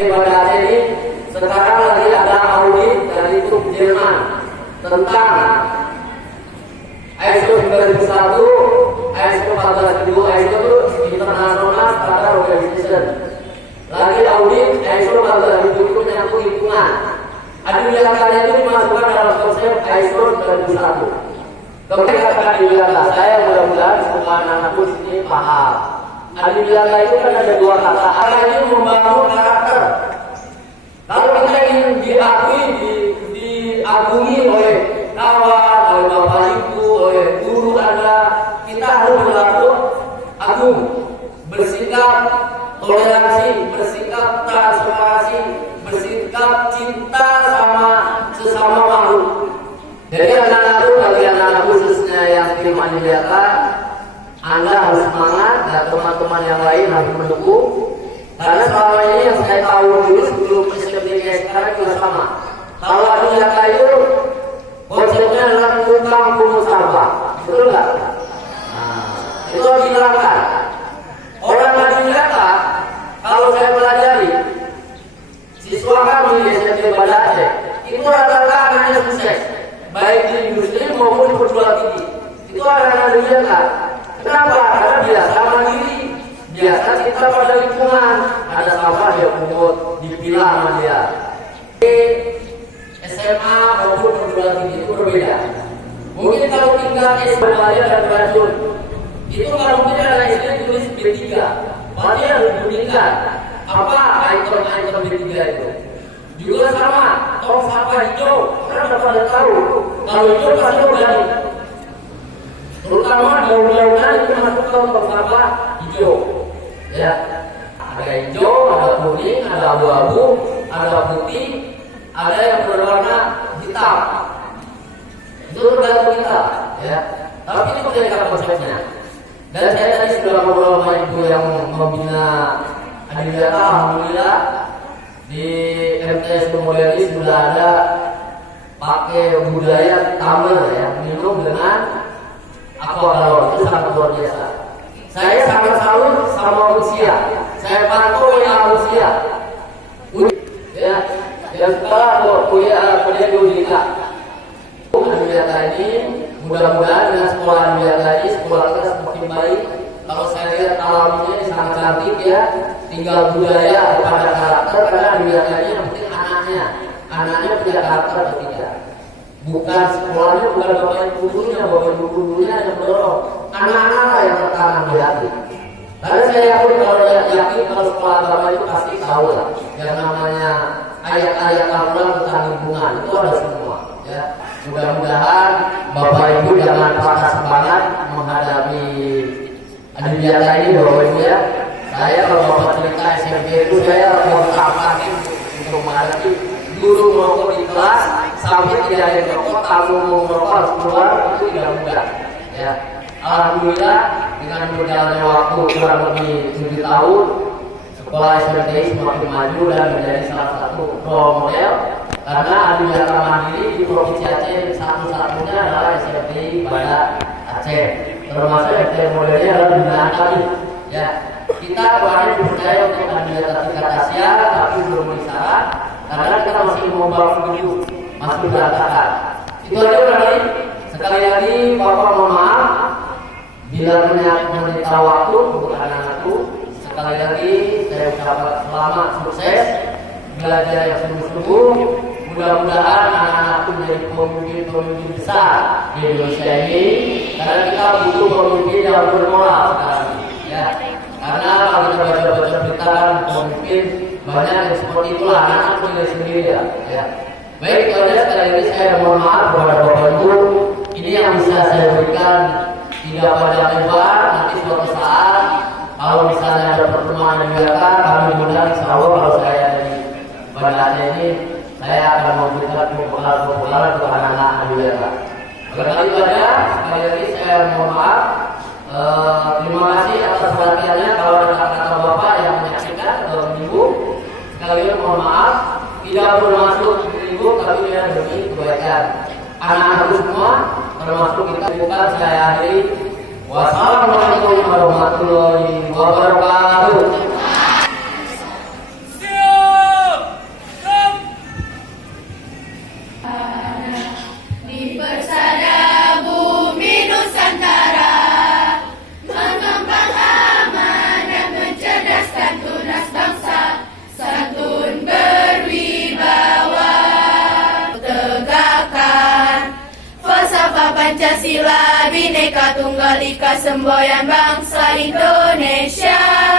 SMP Banda Aceh ini sekarang lagi ada audit dari TUK Jerman tentang ISO 9001, ISO 14000, ISO itu International Standard Organization. Lagi audit ISO 14000 itu menyangkut lingkungan. Adiwilatanya itu dimasukkan dalam konsep ISO 9001. Kemudian katakan adiwilata, saya mudah-mudahan semua anak-anakku ini paham. Adiwilata itu kan ada dua kata. Ada itu membangun karakter. Kalau kita ingin diakui, diagungi oleh kawan, oleh bapak ibu, oleh guru Anda, kita harus berlaku agung, bersikap toleransi, bersikap transparansi, bersikap cinta sama sesama makhluk. Jadi anak-anakku, bagi anak-anak khususnya yang tim adiwilata, Anda harus semangat dan teman-teman yang lain harus mendukung. Karena selama ini yang saya tahu dulu sebelum STBK sekarang juga sama. Kalau adiwilata itu konsepnya adalah tukang pungut sampah, betul nggak? Nah, itu harus diterapkan. Orang adiwilata, kalau saya pelajari, siswa kami di SMP Banda Aceh, itu rata-rata anaknya sukses, baik di industri maupun di perguruan tinggi. Itu anak-anak adiwilata. Kenapa? Karena biasa mandiri, biasa kita pada lingkungan, ada sampah dia pungut, dipilah sama dia. SMA maupun perguruan tinggi itu berbeda. Mungkin kalau tinggal S2 dan beracun, itu kalau mungkin ada SD tulis B3, berarti harus dibandingkan apa item B3 itu. Juga sama, tong sampah hijau, karena udah pada tahu kalau hijau pasti organik. Terutama daun-daunan itu masuk ke tong sampah hijau. Ya, ada hijau, ada kuning, ada abu-abu, ada putih, ada yang berwarna hitam. Itu tergantung kita, ya. Tapi itu menjadi konsepnya. Dan saya tadi sudah ngobrol sama ibu yang membina adiwilata, alhamdulillah di MTS Kemuliaan sudah ada pakai budaya tamer, ya, minum dengan aquagalon. Itu sangat luar biasa. Saya sangat salut sama Rusia. Saya pantau yang Rusia. Ya, yang setelah kuliah di UNITA. Adiwilata ini mudah-mudahan dengan sekolah adiwilata ini sekolah kita semakin baik. Kalau saya lihat alamnya ini sangat cantik, ya. Tinggal budaya kepada karakter, karena adiwilata ini yang penting anaknya punya karakter atau tidak. Bukan sekolahnya, bukan bapak gurunya yang mendorong. Anak-anak yang tertanam di hati. Karena saya yakin kalau sekolah agama itu pasti tahu lah yang namanya ayat-ayat Al-Quran tentang lingkungan itu ada semua, ya. Mudah-mudahan Bapak Ibu jangan patah semangat menghadapi adiwilata ini, Bapak Ibu, ya. Saya kalau Bapak cerita SMP itu saya mau kapakin untuk menghadapi guru merokok di kelas sampai tidak ada merokok, tamu mau merokok harus keluar, itu tidak mudah, ya. Alhamdulillah dengan berjalannya waktu kurang lebih 7 tahun, sekolah SMTI semakin maju dan menjadi salah satu role model. Karena adiwilata mandiri di Provinsi Aceh satu-satunya adalah SMTI Banda Aceh. Termasuk SMTI modelnya adalah binaan kami. Ya, kita kemarin dipercaya untuk adiwilata tingkat Asia, tapi belum syarat karena kita masih membangun dulu, masih berantakan. Itu aja berarti. Sekali lagi, Bapak mohon maaf bila menyita waktu untuk anak-anakku. Sekali lagi saya ucapkan selamat, sukses, belajar yang sungguh-sungguh. Mudah-mudahan anak-anakku menjadi pemimpin besar di Indonesia ini. Karena kita butuh pemimpin yang bermoral sekarang, ya. Karena kalau kita baca-baca berita kan pemimpin banyak yang seperti itulah, anak-anak punya sendiri, ya. Baik, kalau sekali lagi saya mohon maaf kepada Bapak Ibu. Ini yang bisa saya berikan, tidak pada lebar. Nanti suatu saat kalau misalnya ada pertemuan yang biarkan, kami undang, insya Allah kalau saya dari Banda Aceh ini, saya akan memberikan populer untuk anak-anak adiwilata. Barangkali itu aja. Sekali lagi saya mohon maaf. Terima kasih atas perhatiannya. Kalau ada kata-kata Bapak yang menyaksikan atau menyinggung, sekali lagi mohon maaf. Tidak bermaksud menyinggung, tapi dia demi kebaikan anak-anakku semua, termasuk kita. Bukan saya akhiri. Wassalamualaikum warahmatullahi wabarakatuh. Pancasila Bhinneka Tunggal Ika semboyan bangsa Indonesia.